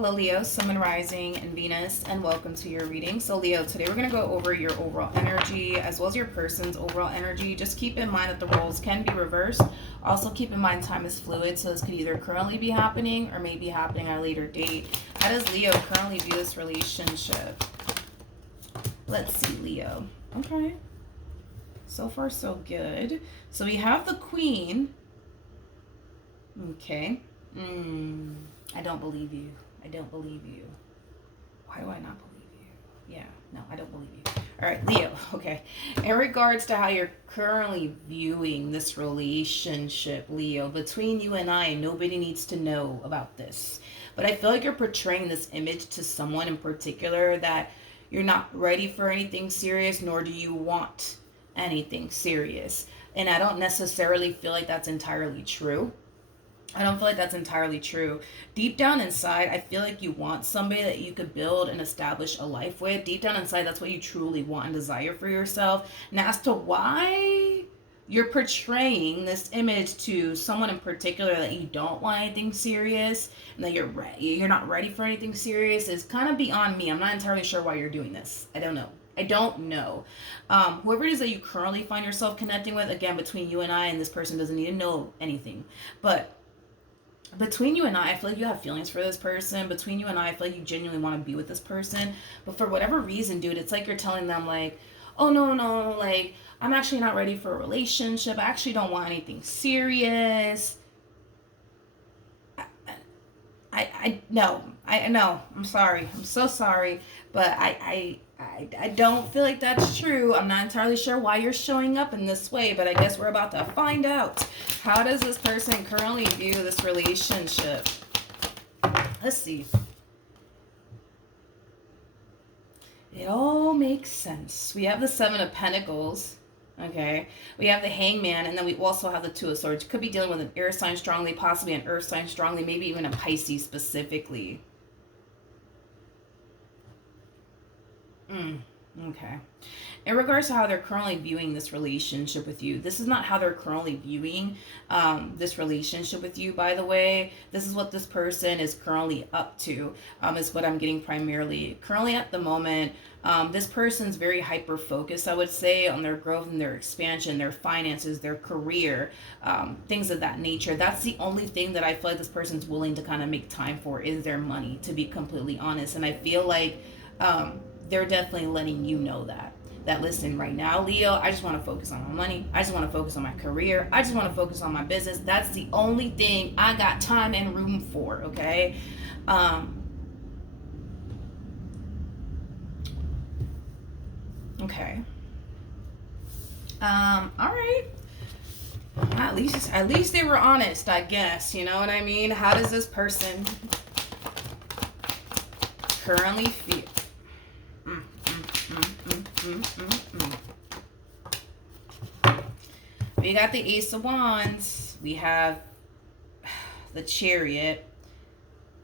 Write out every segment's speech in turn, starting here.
Hello Leo, Sun, Moon, Rising, and Venus, and welcome to your reading. So Leo, today we're going to go over your overall energy as well as your person's overall energy. Just keep in mind that the roles can be reversed. Also keep in mind time is fluid, so this could either currently be happening or may be happening at a later date. How does Leo currently view this relationship? Let's see, Leo. Okay. So far, so good. So we have the Queen. Okay. I don't believe you. I don't believe you. Why do I not believe you? Yeah, no, I don't believe you. All right, Leo, okay. In regards to how you're currently viewing this relationship, Leo, between you and I, nobody needs to know about this. But I feel like you're portraying this image to someone in particular that you're not ready for anything serious, nor do you want anything serious. And I don't necessarily feel like that's entirely true. I don't feel like that's entirely true. Deep down inside, I feel like you want somebody that you could build and establish a life with. Deep down inside, that's what you truly want and desire for yourself. And as to why you're portraying this image to someone in particular that you don't want anything serious and that you're not ready for anything serious is kind of beyond me. I'm not entirely sure why you're doing this. I don't know. Whoever it is that you currently find yourself connecting with, again, between you and I, and this person doesn't need to know anything. But between you and I feel like you have feelings for this person. Between you and I feel like you genuinely want to be with this person. But for whatever reason, dude, it's like you're telling them, like, oh, no, like, I'm actually not ready for a relationship. I actually don't want anything serious. No, I'm sorry. I'm so sorry. But I don't feel like that's true. I'm not entirely sure why you're showing up in this way, but I guess we're about to find out. How does this person currently view this relationship? Let's see. It all makes sense. We have the Seven of Pentacles. Okay. We have the Hangman, and then we also have the Two of Swords. Could be dealing with an air sign strongly, possibly an earth sign strongly, maybe even a Pisces specifically. Okay. In regards to how they're currently viewing this relationship with you, this is not how they're currently viewing this relationship with you, by the way. This is what this person is currently up to, is what I'm getting primarily. Currently at the moment, this person's very hyper-focused, I would say, on their growth and their expansion, their finances, their career, things of that nature. That's the only thing that I feel like this person's willing to kind of make time for is their money, to be completely honest. And I feel like they're definitely letting you know that listen, right now, Leo, I just want to focus on my money. I just want to focus on my career. I just want to focus on my business. That's the only thing I got time and room for, okay? Okay. All right. At least they were honest, I guess. You know what I mean? How does this person currently feel? We got the Ace of Wands. We have the Chariot.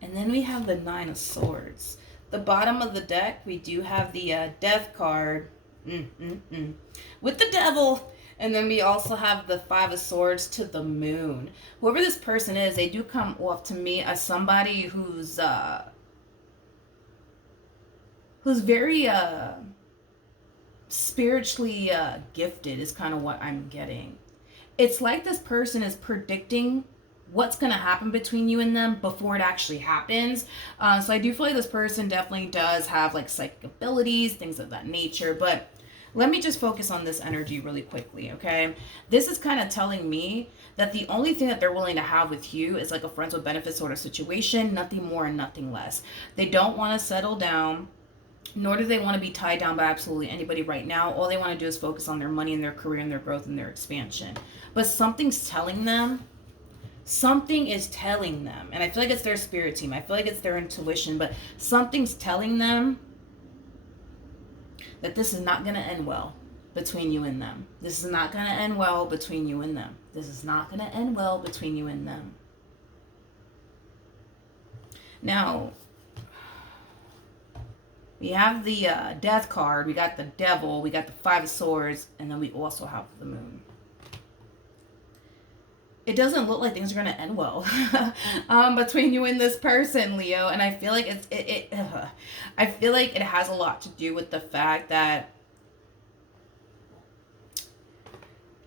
And then we have the Nine of Swords. The bottom of the deck, we do have the Death card. With the Devil. And then we also have the Five of Swords to the Moon. Whoever this person is, they do come off to me as somebody who's very spiritually gifted is kind of what I'm getting. It's like this person is predicting what's going to happen between you and them before it actually happens. So I do feel like this person definitely does have like psychic abilities, things of that nature. But let me just focus on this energy really quickly, okay? This is kind of telling me that the only thing that they're willing to have with you is like a friends with benefits sort of situation, nothing more and nothing less. They don't want to settle down, nor do they want to be tied down by absolutely anybody right now. All they want to do is focus on their money and their career and their growth and their expansion. But something's telling them, and I feel like it's their spirit team. I feel like it's their intuition, but something's telling them that this is not going to end well between you and them. This is not going to end well between you and them. This is not going to end well between you and them. Now, we have the Death card, we got the Devil, we got the Five of Swords, and then we also have the Moon. it doesn't look like things are going to end well between you and this person, Leo. And I feel like I feel like it has a lot to do with the fact that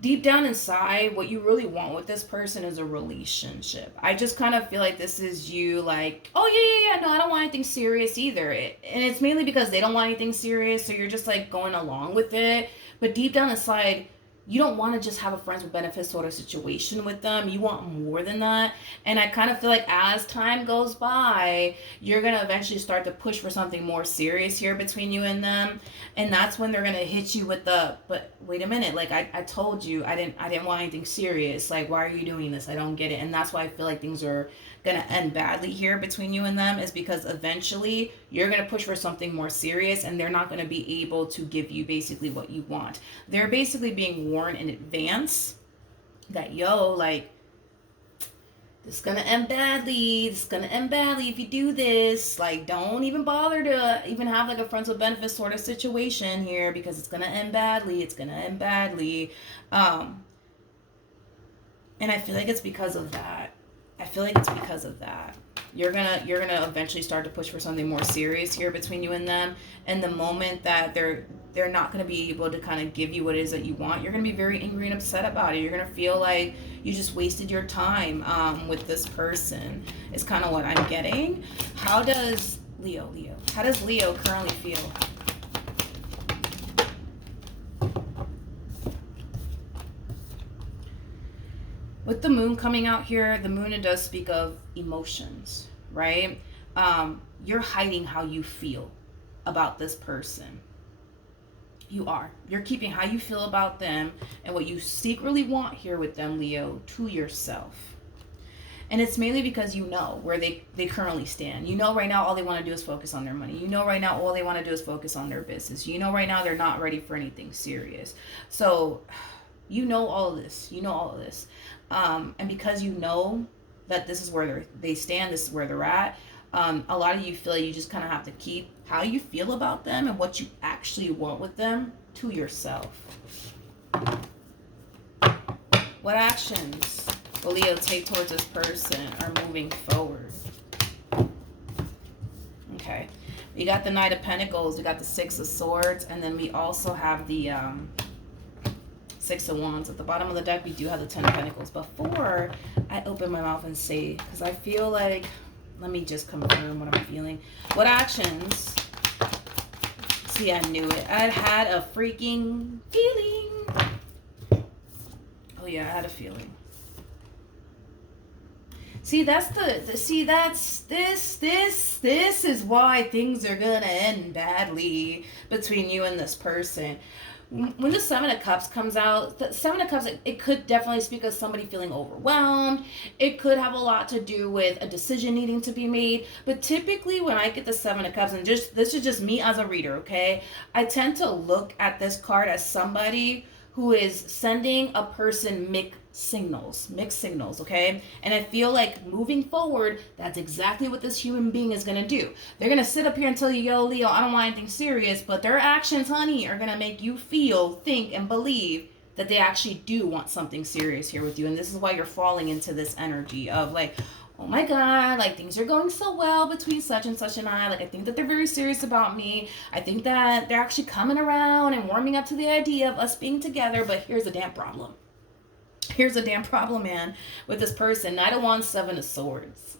deep down inside, what you really want with this person is a relationship. I just kind of feel like this is you like, oh, yeah, no, I don't want anything serious either. And it's mainly because they don't want anything serious, so you're just like going along with it. But deep down inside, you don't want to just have a friends with benefits sort of situation with them. You want more than that. And I kind of feel like as time goes by, you're going to eventually start to push for something more serious here between you and them. And that's when they're going to hit you with the, but wait a minute, like I told you, I didn't want anything serious. Like, why are you doing this? I don't get it. And that's why I feel like things are going to end badly here between you and them, is because eventually you're going to push for something more serious and they're not going to be able to give you basically what you want. They're basically being warned in advance that, yo, like, this is going to end badly. This is going to end badly if you do this. Like, don't even bother to even have like a friends with benefits sort of situation here, because it's going to end badly. It's going to end badly. And I feel like it's because of that. You're gonna eventually start to push for something more serious here between you and them. And the moment that they're not gonna be able to kind of give you what it is that you want, you're gonna be very angry and upset about it. You're gonna feel like you just wasted your time with this person. Is kind of what I'm getting. How does Leo currently feel? With the moon coming out here, the moon, it does speak of emotions, right? You're hiding how you feel about this person. You are. You're keeping how you feel about them and what you secretly want here with them, Leo, to yourself. And it's mainly because you know where they currently stand. You know right now all they want to do is focus on their money. You know right now all they want to do is focus on their business. You know right now they're not ready for anything serious. So you know all of this. And because you know that this is where they stand, this is where they're at, a lot of you feel like you just kind of have to keep how you feel about them and what you actually want with them to yourself. What actions will Leo take towards this person are moving forward? Okay. We got the Knight of Pentacles, we got the Six of Swords, and then we also have the Six of Wands. At the bottom of the deck, we do have the Ten of Pentacles. Before I open my mouth and say, because I feel like, let me just confirm what I'm feeling. What actions? See, I knew it. I had a freaking feeling. Oh yeah, I had a feeling. See, this is why things are gonna end badly between you and this person. When the Seven of Cups comes out, the Seven of Cups, it could definitely speak of somebody feeling overwhelmed. It could have a lot to do with a decision needing to be made. But typically when I get the Seven of Cups, and this is just me as a reader, okay? I tend to look at this card as somebody who is sending a person mixed signals, okay? And I feel like moving forward, that's exactly what this human being is gonna do. They're gonna sit up here and tell you, yo, Leo, I don't want anything serious, but their actions, honey, are gonna make you feel, think, and believe that they actually do want something serious here with you. And this is why you're falling into this energy of like, oh my God, like things are going so well between such and such and I. Like, I think that they're very serious about me. I think that they're actually coming around and warming up to the idea of us being together. But here's a damn problem. Here's a damn problem, man, with this person. Knight of Wands, Seven of Swords.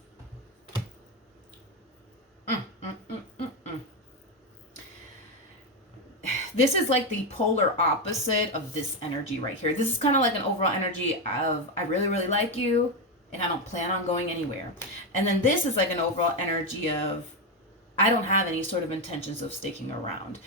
This is like the polar opposite of this energy right here. This is kind of like an overall energy of, I really, really like you, and I don't plan on going anywhere. And then this is like an overall energy of, I don't have any sort of intentions of sticking around.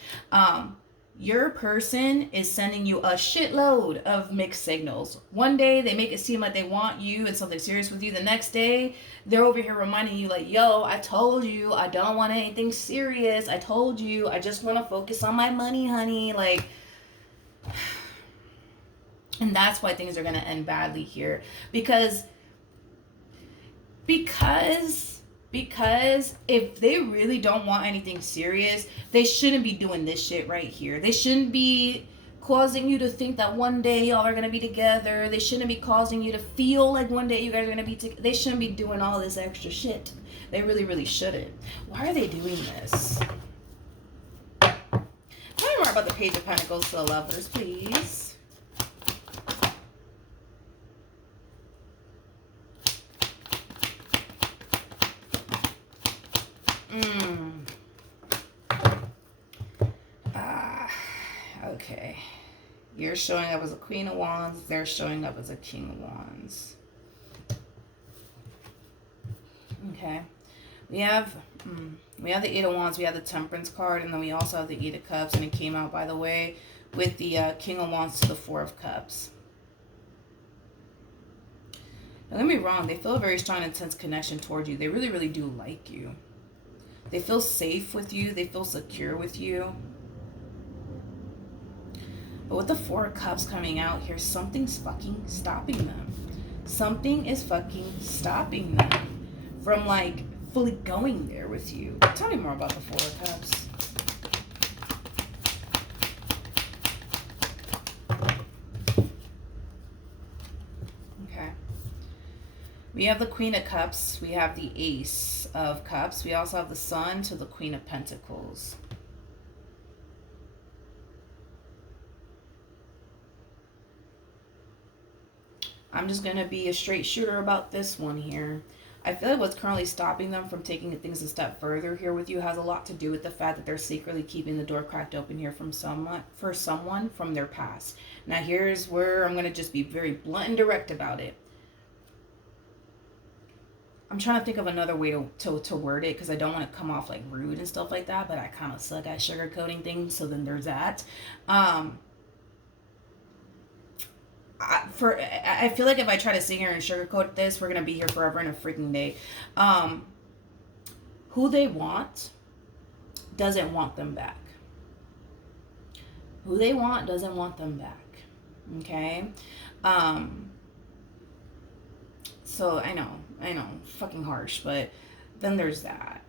Your person is sending you a shitload of mixed signals. One day they make it seem like they want you and something serious with you. The next day they're over here reminding you like, yo, I told you I don't want anything serious. I told you I just want to focus on my money, honey. Like, and that's why things are going to end badly here. Because if they really don't want anything serious, they shouldn't be doing this shit right here. They shouldn't be causing you to think that one day y'all are going to be together. They shouldn't be causing you to feel like one day you guys are going to be together. They shouldn't be doing all this extra shit. They really, really shouldn't. Why are they doing this? Tell me more about the Page of Pentacles to the lovers, please. Okay. You're showing up as a Queen of Wands. They're showing up as a King of Wands. Okay. We have the Eight of Wands. We have the Temperance card. And then we also have the Eight of Cups. And it came out, by the way, with the King of Wands to the Four of Cups. Don't get me wrong. They feel a very strong, intense connection towards you. They really, really do like you. They feel safe with you. They feel secure with you. But with the Four of Cups coming out here, something's fucking stopping them. Something is fucking stopping them from, like, fully going there with you. Tell me more about the Four of Cups. Okay. We have the Queen of Cups. We have the Ace of Cups. We also have the Sun to the Queen of Pentacles. I'm just going to be a straight shooter about this one here. I feel like what's currently stopping them from taking things a step further here with you has a lot to do with the fact that they're secretly keeping the door cracked open here from someone from their past. Now here's where I'm going to just be very blunt and direct about it. I'm trying to think of another way to word it because I don't want to come off like rude and stuff like that, but I kind of suck at sugarcoating things, so then there's that. I feel like if I try to sit here and sugarcoat this, we're going to be here forever and a freaking day. Who they want doesn't want them back. Who they want doesn't want them back. Okay? So I know, fucking harsh, but then there's that.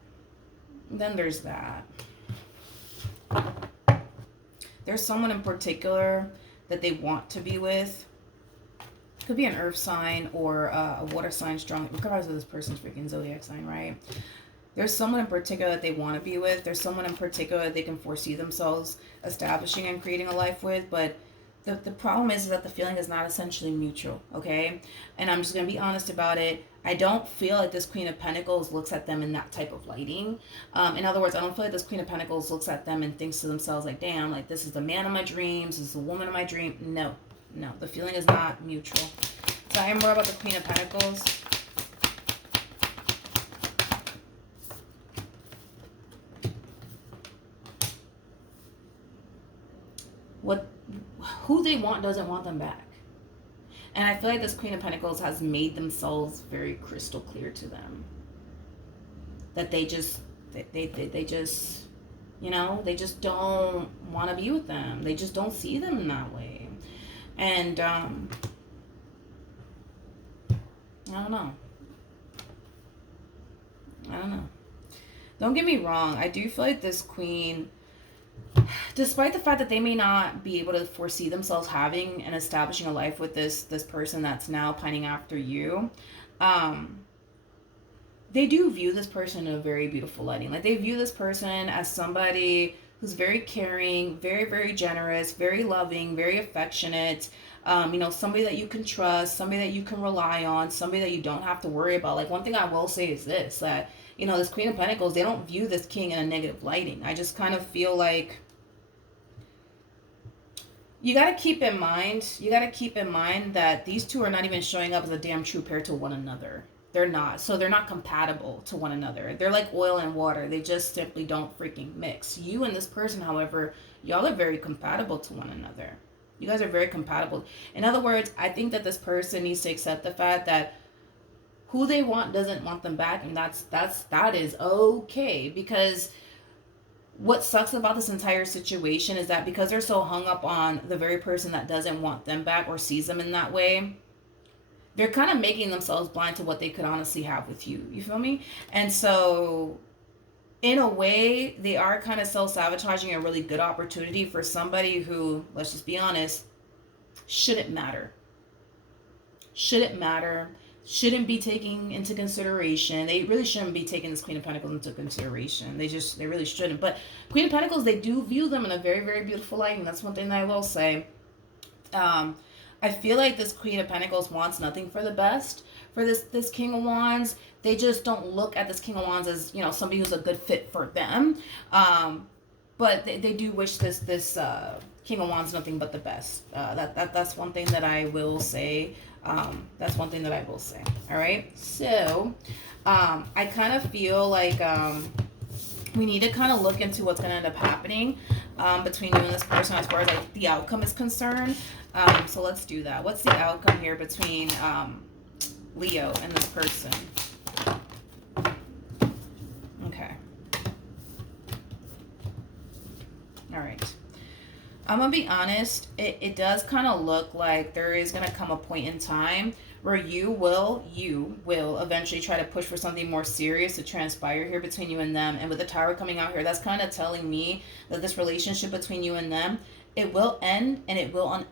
There's someone in particular that they want to be with. Could be an earth sign or a water sign, strong, regardless of this person's freaking zodiac sign, right? There's someone in particular that they want to be with. There's someone in particular that they can foresee themselves establishing and creating a life with, but the problem is that the feeling is not essentially mutual, okay? And I'm just going to be honest about it. I don't feel like this Queen of Pentacles looks at them in that type of lighting. In other words, I don't feel like this Queen of Pentacles looks at them and thinks to themselves like, damn, like this is the man of my dreams, this is the woman of my dream. No, the feeling is not mutual. So I am more about the Queen of Pentacles. Who they want doesn't want them back. And I feel like this Queen of Pentacles has made themselves very crystal clear to them. That they just, they just, you know, they just don't want to be with them. They just don't see them in that way. And, I don't know. Don't get me wrong. I do feel like this Queen, despite the fact that they may not be able to foresee themselves having and establishing a life with this person that's now pining after you, they do view this person in a very beautiful lighting. Like, they view this person as somebody who's very caring, very, very generous, very loving, very affectionate, you know, somebody that you can trust, somebody that you can rely on, somebody that you don't have to worry about. Like, one thing I will say is this, that, you know, this Queen of Pentacles, they don't view this king in a negative lighting. I just kind of feel like you got to keep in mind that these two are not even showing up as a damn true pair to one another. They're not. So they're not compatible to one another. They're like oil and water. They just simply don't freaking mix. You and this person, however, y'all are very compatible to one another. You guys are very compatible. In other words, I think that this person needs to accept the fact that who they want doesn't want them back, and that is okay. Because what sucks about this entire situation is that because they're so hung up on the very person that doesn't want them back or sees them in that way, they're kind of making themselves blind to what they could honestly have with you. You feel me? And so in a way, they are kind of self-sabotaging a really good opportunity for somebody who, let's just be honest, shouldn't matter. Shouldn't matter. Shouldn't be taking into consideration. They really shouldn't be taking this Queen of Pentacles into consideration. They really shouldn't. But Queen of Pentacles, they do view them in a very, very beautiful light, and that's one thing that I will say. I feel like this Queen of Pentacles wants nothing for the best for this King of Wands. They just don't look at this King of Wands as, you know, somebody who's a good fit for them. But they do wish this King of Wands nothing but the best. That's one thing that I will say. That's one thing that I will say. All right. So I kind of feel like we need to kind of look into what's going to end up happening between you and this person as far as like the outcome is concerned. So let's do that. What's the outcome here between Leo and this person? Okay. All right. I'm going to be honest. It does kind of look like there is going to come a point in time where you will eventually try to push for something more serious to transpire here between you and them. And with the Tower coming out here, that's kind of telling me that this relationship between you and them, it will end, and it will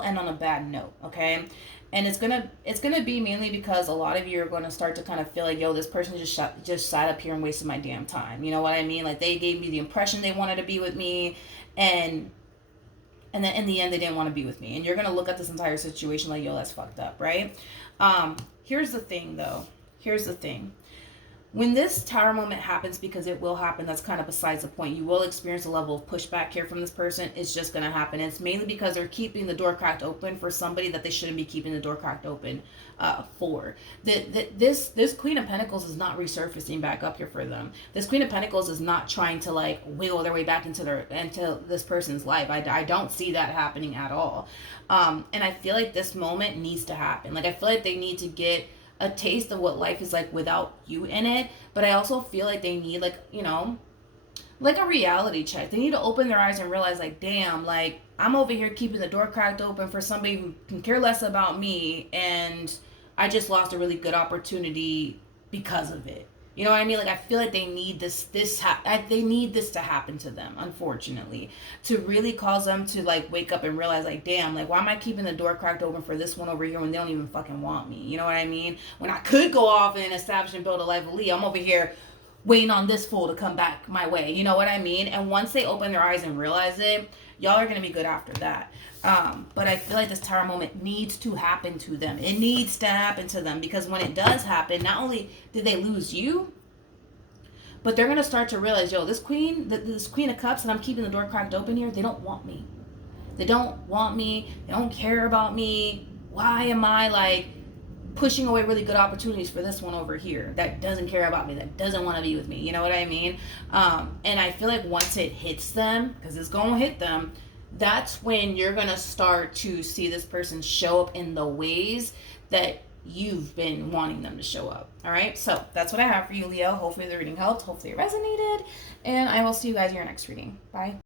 end on a bad note, okay? And it's gonna be mainly because a lot of you are going to start to kind of feel like, yo, this person just sat up here and wasted my damn time. You know what I mean? Like, they gave me the impression they wanted to be with me, and then in the end they didn't want to be with me. And you're gonna look at this entire situation like, yo, that's fucked up, right? Here's the thing, though. Here's the thing. When this Tower moment happens, because it will happen, that's kind of besides the point. You will experience a level of pushback here from this person. It's just going to happen. It's mainly because they're keeping the door cracked open for somebody that they shouldn't be keeping the door cracked open for. This Queen of Pentacles is not resurfacing back up here for them. This Queen of Pentacles is not trying to like wiggle their way back into this person's life. I don't see that happening at all. And I feel like this moment needs to happen. Like, I feel like they need to get a taste of what life is like without you in it. But I also feel like they need, like, you know, like a reality check. They need to open their eyes and realize, like, damn, like, I'm over here keeping the door cracked open for somebody who can care less about me, and I just lost a really good opportunity because of it. You know what I mean? Like, I feel like they need they need this to happen to them, unfortunately, to really cause them to, like, wake up and realize, like, damn, like, why am I keeping the door cracked open for this one over here when they don't even fucking want me? You know what I mean? When I could go off and establish and build a life of Lee, I'm over here waiting on this fool to come back my way. You know what I mean? And once they open their eyes and realize it, y'all are going to be good after that. But I feel like this Tower moment needs to happen to them. It needs to happen to them, because when it does happen, not only did they lose you, but they're going to start to realize, yo, this Queen of Cups that I'm keeping the door cracked open here, they don't want me. They don't want me. They don't care about me. Why am I, like, pushing away really good opportunities for this one over here that doesn't care about me, that doesn't want to be with me? You know what I mean? And I feel like once it hits them, because it's going to hit them, that's when you're going to start to see this person show up in the ways that you've been wanting them to show up. All right, so that's what I have for you, Leo. Hopefully the reading helped. Hopefully it resonated, and I will see you guys in your next reading. Bye.